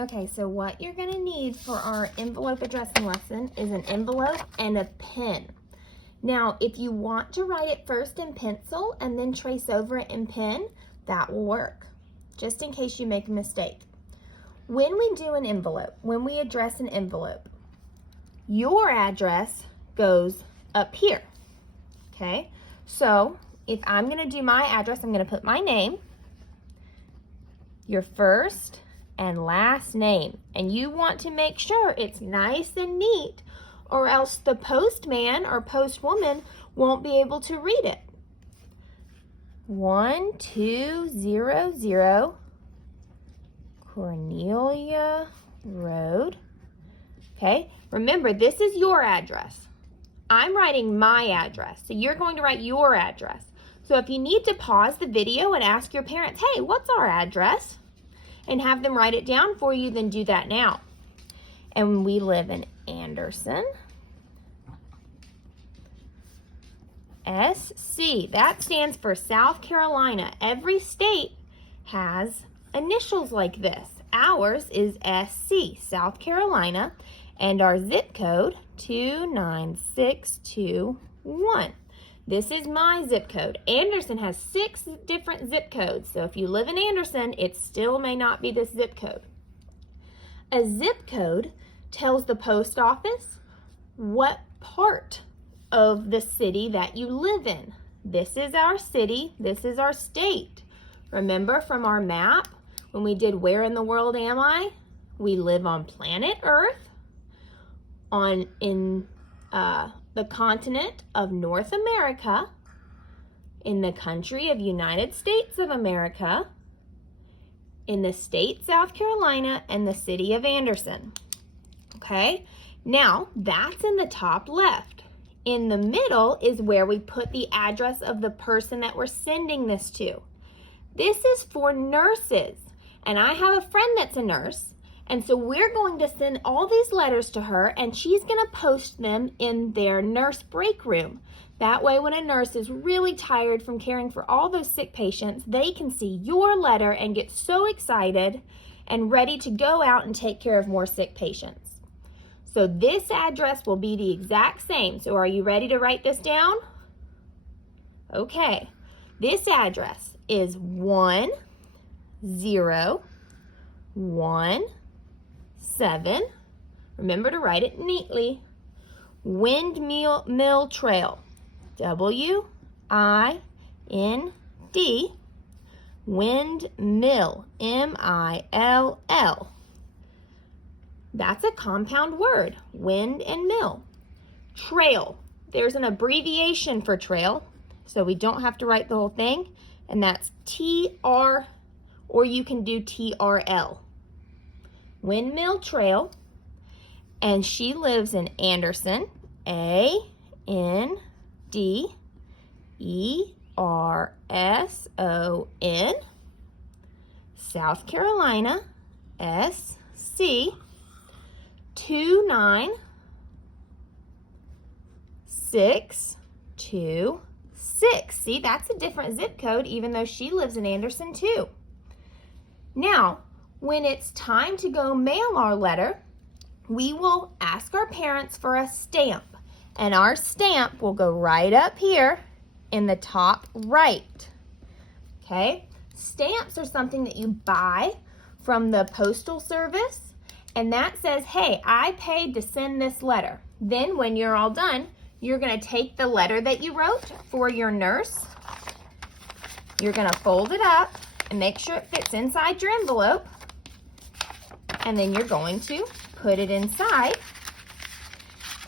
Okay, so what you're going to need for our envelope addressing lesson is an envelope and a pen. Now, if you want to write it first in pencil and then trace over it in pen, that will work, just in case you make a mistake. When we do an envelope, when we address an envelope, your address goes up here, okay? So, if I'm going to do my address, I'm going to put my name, your first and last name, and you want to make sure it's nice and neat, or else the postman or postwoman won't be able to read it. 1200 Cornelia Road. Okay, remember this is your address. I'm writing my address, so you're going to write your address. So if you need to pause the video and ask your parents, hey, what's our address? And have them write it down for you, then do that now. And we live in Anderson. SC, that stands for South Carolina. Every state has initials like this. Ours is SC, South Carolina, and our zip code, 29621. This is my zip code. Anderson has 6 different zip codes, so if you live in Anderson, it still may not be this zip code. A zip code tells the post office what part of the city that you live in. This is our city, this is our state. Remember from our map, when we did Where in the World Am I? We live on planet Earth, in the continent of North America, in the country of United States of America, in the state South Carolina, and the city of Anderson. Okay, now that's in the top left. In the middle is where we put the address of the person that we're sending this to. This is for nurses, and I have a friend that's a nurse, and so we're going to send all these letters to her, and she's going to post them in their nurse break room. That way, when a nurse is really tired from caring for all those sick patients, they can see your letter and get so excited and ready to go out and take care of more sick patients. So this address will be the exact same. So are you ready to write this down? Okay, this address is 1017. Remember to write it neatly. Windmill Trail. W-I-N-D. Windmill. M-I-L-L. That's a compound word. Wind and mill. Trail. There's an abbreviation for trail, so we don't have to write the whole thing. And that's T-R, or you can do T-R-L. Windmill Trail. And she lives in Anderson. A-N-D-E-R-S-O-N. South Carolina. S-C. 29626. See, that's a different zip code, even though she lives in Anderson too. Now, when it's time to go mail our letter, we will ask our parents for a stamp, and our stamp will go right up here in the top right. Okay? Stamps are something that you buy from the postal service, and that says, hey, I paid to send this letter. Then when you're all done, you're going to take the letter that you wrote for your nurse. You're going to fold it up and make sure it fits inside your envelope. And then you're going to put it inside.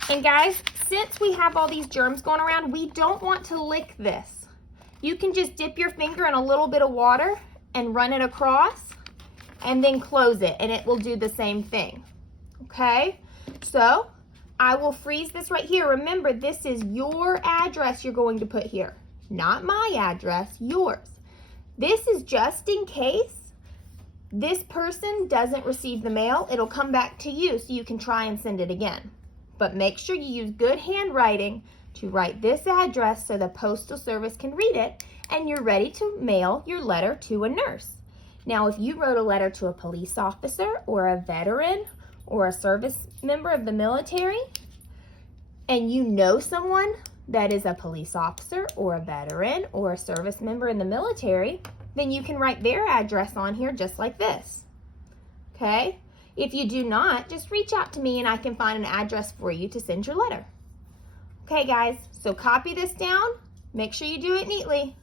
And guys, since we have all these germs going around, we don't want to lick this. You can just dip your finger in a little bit of water and run it across, and then close it, and it will do the same thing. Okay, so I will freeze this right here. Remember, this is your address you're going to put here, not my address, yours. This is just in case this person doesn't receive the mail. It'll come back to you so you can try and send it again. But make sure you use good handwriting to write this address so the postal service can read it and you're ready to mail your letter to a nurse. Now, if you wrote a letter to a police officer or a veteran or a service member of the military, and you know someone that is a police officer or a veteran or a service member in the military, then you can write their address on here just like this. Okay? If you do not, just reach out to me and I can find an address for you to send your letter. Okay, guys, so copy this down. Make sure you do it neatly.